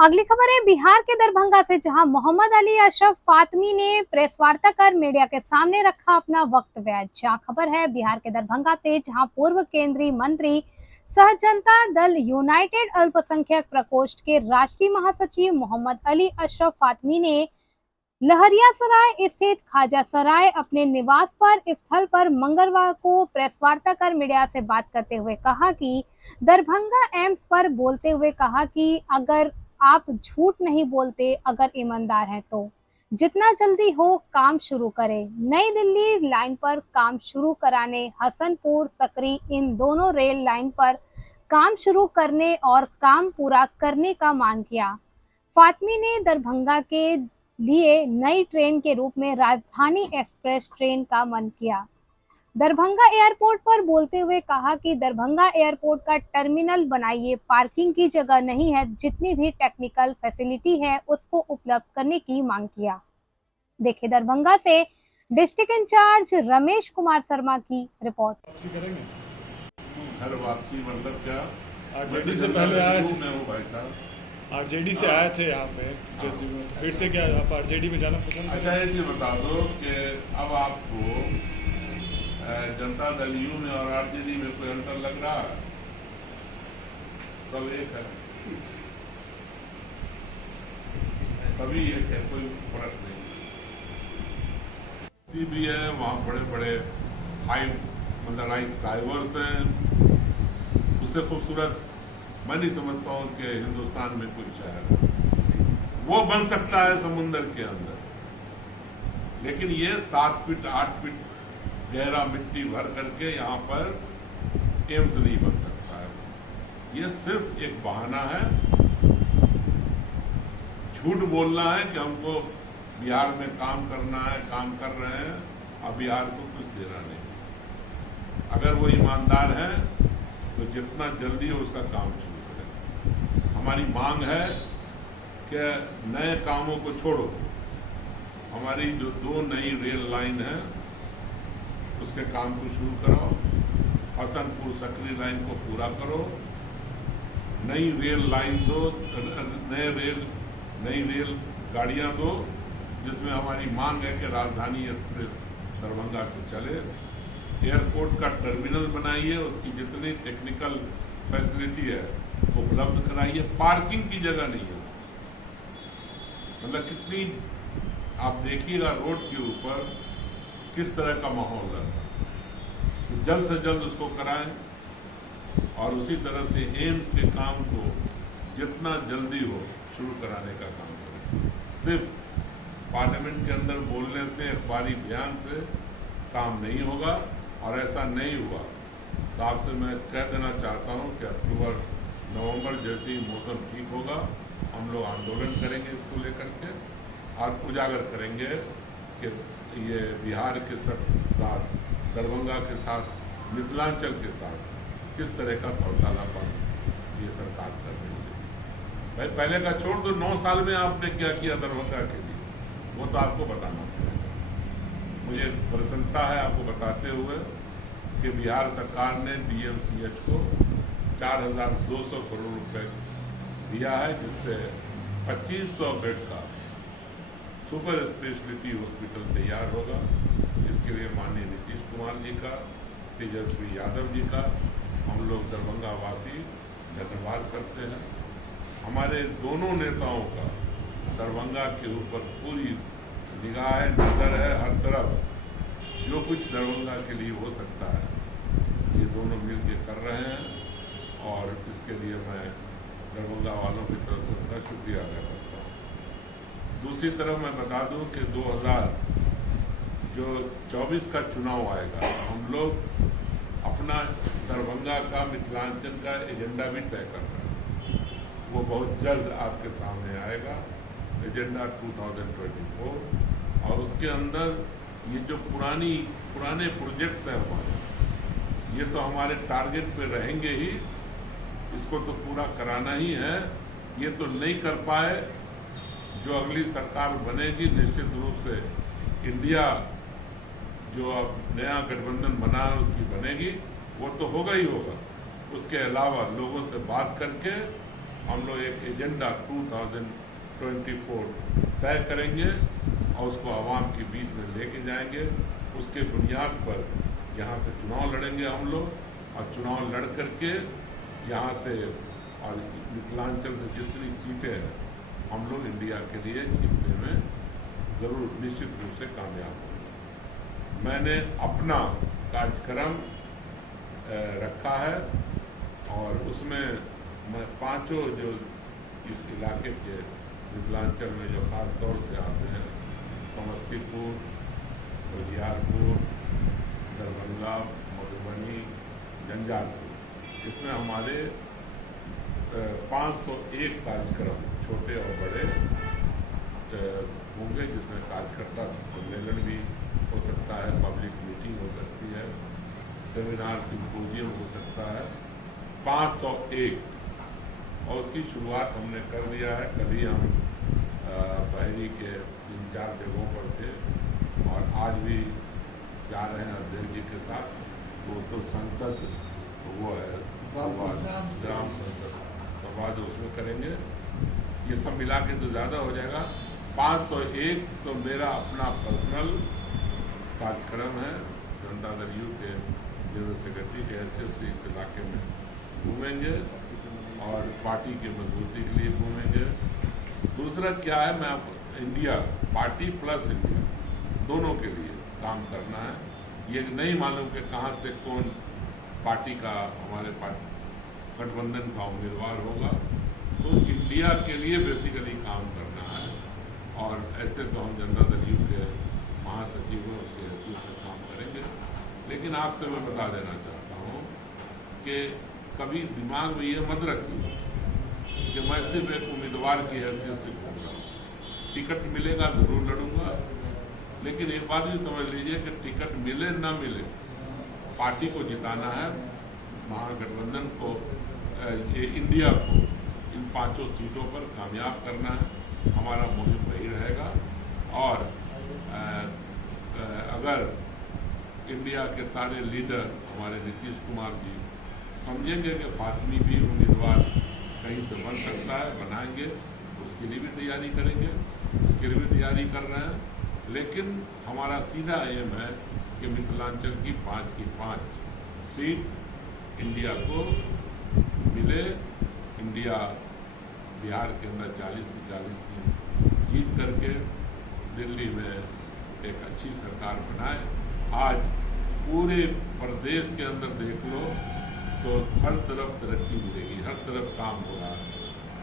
अगली खबर है बिहार के दरभंगा से, जहां मोहम्मद अली अशरफ फातमी ने प्रेस वार्ता कर मीडिया के सामने रखा अपना वक्तव्य। जहां खबर है बिहार के दरभंगा से, जहां पूर्व केंद्रीय मंत्री सह जनता दल यूनाइटेड अल्पसंख्यक प्रकोष्ठ के राष्ट्रीय महासचिव मोहम्मद अली अशरफ फातमी ने लहरियासराय स्थित ख्वाजा सराय अपने निवास पर स्थल पर मंगलवार को प्रेस वार्ता कर मीडिया से बात करते हुए कहा कि दरभंगा एम्स पर बोलते हुए कहा कि अगर आप झूठ नहीं बोलते, अगर ईमानदार हैं तो जितना जल्दी हो काम शुरू करें। नई दिल्ली लाइन पर काम शुरू कराने, हसनपुर सकरी इन दोनों रेल लाइन पर काम शुरू करने और काम पूरा करने का मांग किया। फातमी ने दरभंगा के लिए नई ट्रेन के रूप में राजधानी एक्सप्रेस ट्रेन का मन किया। दरभंगा एयरपोर्ट पर बोलते हुए कहा कि दरभंगा एयरपोर्ट का टर्मिनल बनाइए, पार्किंग की जगह नहीं है, जितनी भी टेक्निकल फैसिलिटी है उसको उपलब्ध करने की मांग किया। देखिए दरभंगा से डिस्ट्रिक्ट इंचार्ज रमेश कुमार शर्मा की रिपोर्ट। वापसी करेंगे। घर वापसी मतलब क्या? आरजेडी से पहले आए थे। मैं हूँ भाई साहब। आरजेडी से आए थे यहाँ पे जदयू में, तो फिर से क्या आप आरजेडी में जाना पसंद अच्छा करेंगे? एक चीज बता दो कि अब आपको जनता दल यू में और आरजेडी में कोई अंतर लग रहा है? सब एक है, सभी एक है, कोई फर्क नहीं। भी है वहाँ बड़े बड़े हाई मतलब राइस ड्राइवर्स हैं। उससे खूबसूरत मैं नहीं समझता हूँ कि हिंदुस्तान में कोई शहर वो बन सकता है समुंदर के अंदर, लेकिन ये 7 फीट 8 फीट गहरा मिट्टी भर करके यहाँ पर एम्स नहीं बन सकता है। ये सिर्फ एक बहाना है, झूठ बोलना है कि हमको बिहार में काम करना है, काम कर रहे हैं, अब बिहार को कुछ देना नहीं। अगर वो ईमानदार है तो जितना जल्दी हो उसका काम शुरू करें। हमारी मांग है कि नए कामों को छोड़ो, हमारी जो 2 नई रेल लाइन है उसके काम को शुरू कराओ, हसनपुर सकरी लाइन को पूरा करो, नई रेल लाइन दो, नई रेल गाड़ियां दो, जिसमें हमारी मांग है कि राजधानी एक्सप्रेस दरभंगा से चले। एयरपोर्ट का टर्मिनल बनाइए, उसकी जितनी टेक्निकल फैसिलिटी है उपलब्ध कराइए। पार्किंग की जगह नहीं है, मतलब कितनी आप देखिएगा रोड के ऊपर किस तरह का माहौल है, तो जल्द से जल्द उसको कराएं और उसी तरह से एम्स के काम को जितना जल्दी हो शुरू कराने का काम करें। सिर्फ पार्लियामेंट के अंदर बोलने से, अखबारी बयान से काम नहीं होगा, और ऐसा नहीं हुआ तो आपसे मैं कह देना चाहता हूं कि अक्टूबर नवंबर जैसे ही मौसम ठीक होगा हम लोग आंदोलन करेंगे इसको लेकर के, और उजागर करेंगे कि ये बिहार के साथ, दरभंगा के साथ, मिथिलांचल के साथ किस तरह का सौदालापन ये सरकार कर रही है। भाई पहले का छोड़ दो, 9 साल में आपने क्या किया दरभंगा के लिए, वो तो आपको बताना पड़ेगा। मुझे प्रसन्नता है आपको बताते हुए कि बिहार सरकार ने डीएमसीएच को 4,200 करोड़ रुपए दिया है, जिससे 2500 बेड का सुपर स्पेशलिटी हॉस्पिटल तैयार होगा। इसके लिए माननीय नीतीश कुमार जी का, तेजस्वी यादव जी का हम लोग दरभंगा वासी धन्यवाद करते हैं। हमारे दोनों नेताओं का दरभंगा के ऊपर पूरी निगाह है, नजर है, हर तरफ जो कुछ दरभंगा के लिए हो सकता है ये दोनों मिलकर कर रहे हैं, और इसके लिए मैं दरभंगा वालों की तरफ से उनका शुक्रिया अदा करता हूँ। दूसरी तरफ मैं बता दूं कि 2024 का चुनाव आएगा, हम लोग अपना दरभंगा का, मिथिलांचल का एजेंडा भी तय कर रहे हैं। वो बहुत जल्द आपके सामने आएगा, एजेंडा 2024, और उसके अंदर ये जो पुराने प्रोजेक्ट्स हैं हमारे, ये तो हमारे टारगेट पे रहेंगे ही, इसको तो पूरा कराना ही है। ये तो नहीं कर पाए, जो अगली सरकार बनेगी निश्चित रूप से इंडिया जो अब नया गठबंधन बना है उसकी बनेगी, वो तो होगा ही होगा। उसके अलावा लोगों से बात करके हम लोग एक एजेंडा 2024 तय करेंगे और उसको आवाम के बीच में लेके जाएंगे। उसके बुनियाद पर यहाँ से चुनाव लड़ेंगे हम लोग और चुनाव लड़ करके यहाँ से और मिथिलांचल से जितनी सीटें हैं हम लोग इंडिया के लिए जीतने में जरूर निश्चित रूप से कामयाब होंगे। मैंने अपना कार्यक्रम रखा है और उसमें मैं पांचों जो इस इलाके के मिथिलांचल में जो खास तौर से आते हैं, समस्तीपुर, बरियारपुर, दरभंगा, मधुबनी, झंझारपुर, इसमें हमारे 501 कार्यक्रम छोटे और बड़े होंगे, जिसमें कार्यकर्ता सम्मेलन भी हो सकता है, पब्लिक मीटिंग हो सकती है, सेमिनार सिंपोजियम हो सकता है। 501 और उसकी शुरुआत हमने कर दिया है। कल ही हम बहरी के 3-4 जगहों पर थे और आज भी जा रहे हैं अध्यक्ष जी के साथ। वो तो संसद वो है ग्राम संसद सभा जो उसमें करेंगे, ये सब मिला के तो ज़्यादा हो जाएगा। 501 तो मेरा अपना पर्सनल कार्यक्रम है। जनता दल यू के जनरल सेक्रेटरी के हैसियत से इस इलाके में घूमेंगे और पार्टी की मजबूती के लिए घूमेंगे। दूसरा क्या है, मैं इंडिया पार्टी प्लस इंडिया दोनों के लिए काम करना है। ये नहीं मालूम कि कहाँ से कौन पार्टी का हमारे गठबंधन का उम्मीदवार होगा, तो इंडिया के लिए बेसिकली काम करना है। और ऐसे तो हम जनता दल यू के महासचिव हैं, उसके हैसियत से काम करेंगे। लेकिन आपसे मैं बता देना चाहता हूँ कि कभी दिमाग में ये मत रखिए कि मैं सिर्फ एक उम्मीदवार की हैसियत से घूम रहा हूँ। टिकट मिलेगा जरूर लड़ूंगा, लेकिन एक बात भी समझ लीजिए कि टिकट मिले ना मिले, पार्टी को जिताना है, महागठबंधन को, ये इंडिया को इन 5 सीटों पर कामयाब करना है। हमारा मुहिम वही रहेगा। और अगर इंडिया के सारे लीडर हमारे नीतीश कुमार जी समझेंगे कि फातमी भी उम्मीदवार कहीं से बन सकता है, बनाएंगे, उसके लिए भी तैयारी करेंगे, उसके लिए भी तैयारी कर रहे हैं। लेकिन हमारा सीधा एम है कि मिथिलांचल की 5 की 5 सीट इंडिया को मिले। इंडिया बिहार के अंदर 40 की 40 सीट जीत करके दिल्ली में एक अच्छी सरकार बनाए। आज पूरे प्रदेश के अंदर देख लो तो हर तरफ तरक्की मिलेगी, हर तरफ काम हो रहा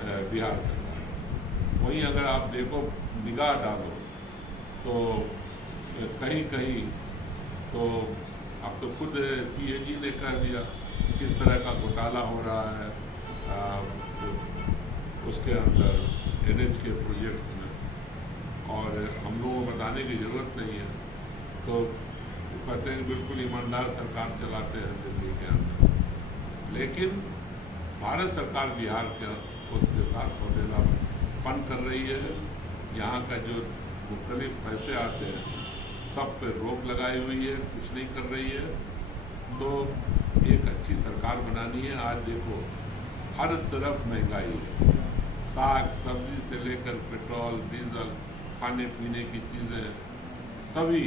है बिहार सरकार। वहीं अगर आप देखो, निगाह डालो तो कहीं कहीं तो अब तो खुद CAG ने कह दिया किस तरह का घोटाला हो रहा है उसके अंदर NH के प्रोजेक्ट में, और हम लोगों को बताने की जरूरत नहीं है। तो कहते हैं बिल्कुल ईमानदार सरकार चलाते हैं दिल्ली के अंदर, लेकिन भारत सरकार बिहार के उसके साथ सौदेलापन कर रही है। यहाँ का जो मुख्तलिफ पैसे आते हैं सब पे रोक लगाई हुई है, कुछ नहीं कर रही है। तो एक अच्छी सरकार बनानी है। आज देखो हर तरफ महंगाई है, साग सब्जी से लेकर पेट्रोल डीजल, खाने पीने की चीज़ें, सभी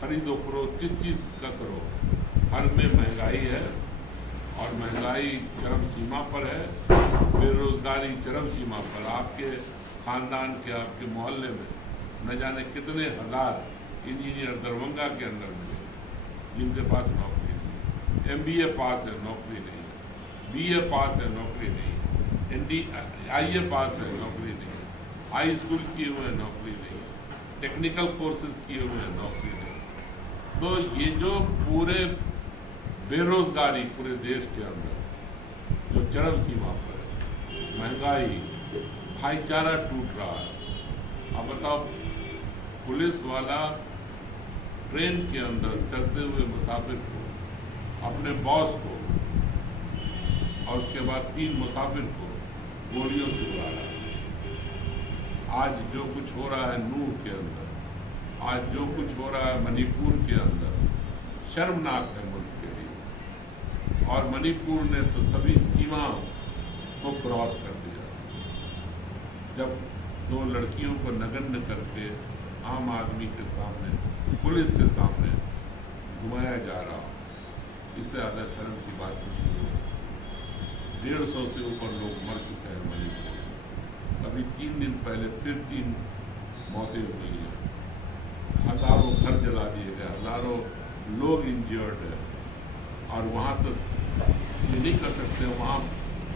खरीदो फरोख्त किस चीज़ का करो, हर में महंगाई है। और महंगाई चरम सीमा पर है, बेरोजगारी चरम सीमा पर। आपके खानदान के, आपके मोहल्ले में न जाने कितने हजार इंजीनियर दरभंगा के अंदर मिले जिनके पास नौकरी नहीं, MBA पास है नौकरी नहीं, BA पास है नौकरी नहीं, IA पास है नौकरी नहीं, हाई स्कूल किए हुए नौकरी नहीं, टेक्निकल कोर्सेज किए हुए नौकरी नहीं। तो ये जो पूरे बेरोजगारी पूरे देश के अंदर जो चरम सीमा पर है, महंगाई, भाईचारा टूट रहा है। अब बताओ, पुलिस वाला ट्रेन के अंदर चलते हुए मुसाफिर को, अपने बॉस को और उसके बाद 3 मुसाफिर को गोलियों से उड़ा रहा है। आज जो कुछ हो रहा है नूह के अंदर, आज जो कुछ हो रहा है मणिपुर के अंदर, शर्मनाक है मुल्क के लिए। और मणिपुर ने तो सभी सीमा को क्रॉस कर दिया। जब 2 लड़कियों को नग्न करके आम आदमी के सामने, पुलिस के सामने घुमाया जा रहा, इससे ज्यादा शर्म की बात कुछ नहीं है। 150 से ऊपर लोग मर चुके हैं मणिपुर। अभी 3 दिन पहले फिर 3 मौतें हुई हैं। हजारों घर जला दिए गए, हजारों लोग इंजर्ड है। और वहाँ तो ये नहीं कर सकते, वहाँ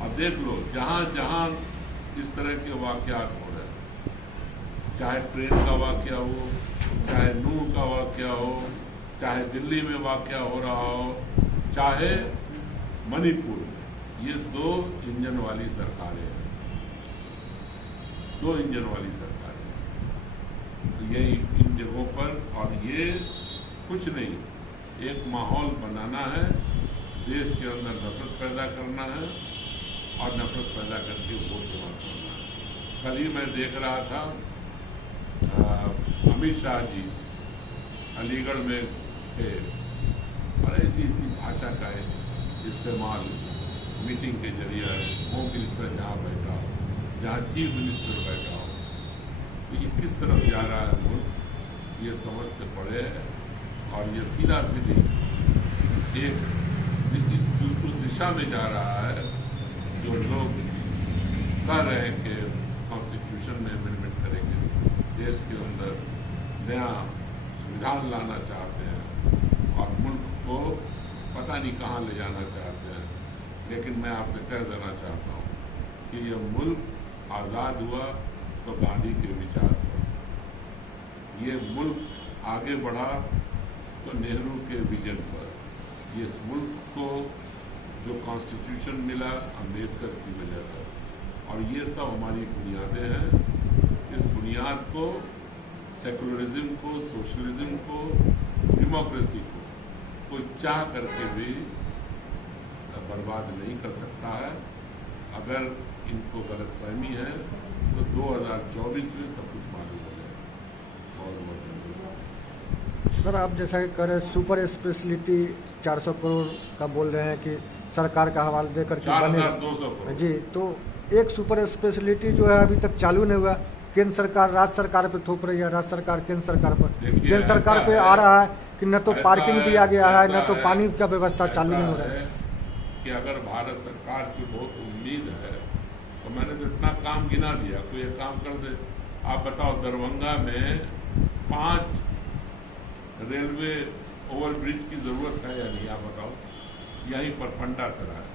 अब देख लो जहाँ जहाँ इस तरह के वाकयात हो रहे हैं, चाहे ट्रेन का वाकया हो, चाहे नूह का वाकया हो, चाहे दिल्ली में वाकया हो रहा हो, चाहे मणिपुर में, ये 2 इंजन वाली सरकारें हैं, 2 इंजन वाली सरकारें। तो ये इन जगहों पर, और ये कुछ नहीं, एक माहौल बनाना है, देश के अंदर नफरत पैदा करना है और नफरत पैदा करके वोट जमा करना है। कल ही मैं देख रहा था अमित शाह जी अलीगढ़ में थे और ऐसी भाषा का इस्तेमाल मीटिंग के जरिए, होम मिनिस्टर जहाँ बैठा हो, जहाँ चीफ मिनिस्टर बैठा हो, तो ये किस तरफ जा रहा है मुल्क, ये समझ से पड़े है। और ये सीधा सीधी एक उस दिशा में जा रहा है जो लोग कह रहे हैं कि कॉन्स्टिट्यूशन में अमेंडमेंट करेंगे, देश के अंदर नया संविधान लाना चाहते हैं और मुल्क को पता नहीं कहाँ ले जाना चाहते हैं। लेकिन मैं आपसे कह देना चाहता हूँ कि ये मुल्क आज़ाद हुआ तो गांधी के विचार पर, ये मुल्क आगे बढ़ा तो नेहरू के विजन पर, ये मुल्क को जो कॉन्स्टिट्यूशन मिला अम्बेडकर की वजह से, और ये सब हमारी बुनियादें हैं। इस बुनियाद को, सेकुलरिज्म को, सोशलिज्म को, डेमोक्रेसी को कोई चाह करके भी बर्बाद नहीं कर सकता है। अगर इनको गलतफहमी है तो 2024 में सब कुछ मालूम हो जाएगा। बहुत बहुत धन्यवाद। सर, आप जैसा कि कह रहे हैं सुपर स्पेशलिटी 400 करोड़ का बोल रहे हैं कि सरकार का हवाला देकर के बने 4200 करोड़ जी, तो एक सुपर स्पेशलिटी जो है अभी तक चालू नहीं हुआ। केंद्र सरकार राज्य सरकार पे थोप रही है, राज्य सरकार केंद्र सरकार पर, केंद्र सरकार पे आ रहा है कि न तो पार्किंग दिया गया है, न तो पानी का व्यवस्था चालू नहीं हो रहा है। कि अगर भारत सरकार की बहुत उम्मीद है तो मैंने तो इतना काम गिना दिया, कोई एक काम कर दे। आप बताओ, दरभंगा में 5 रेलवे ओवरब्रिज की जरूरत है या नहीं? आप बताओ, यहीं पर पंडा चला है।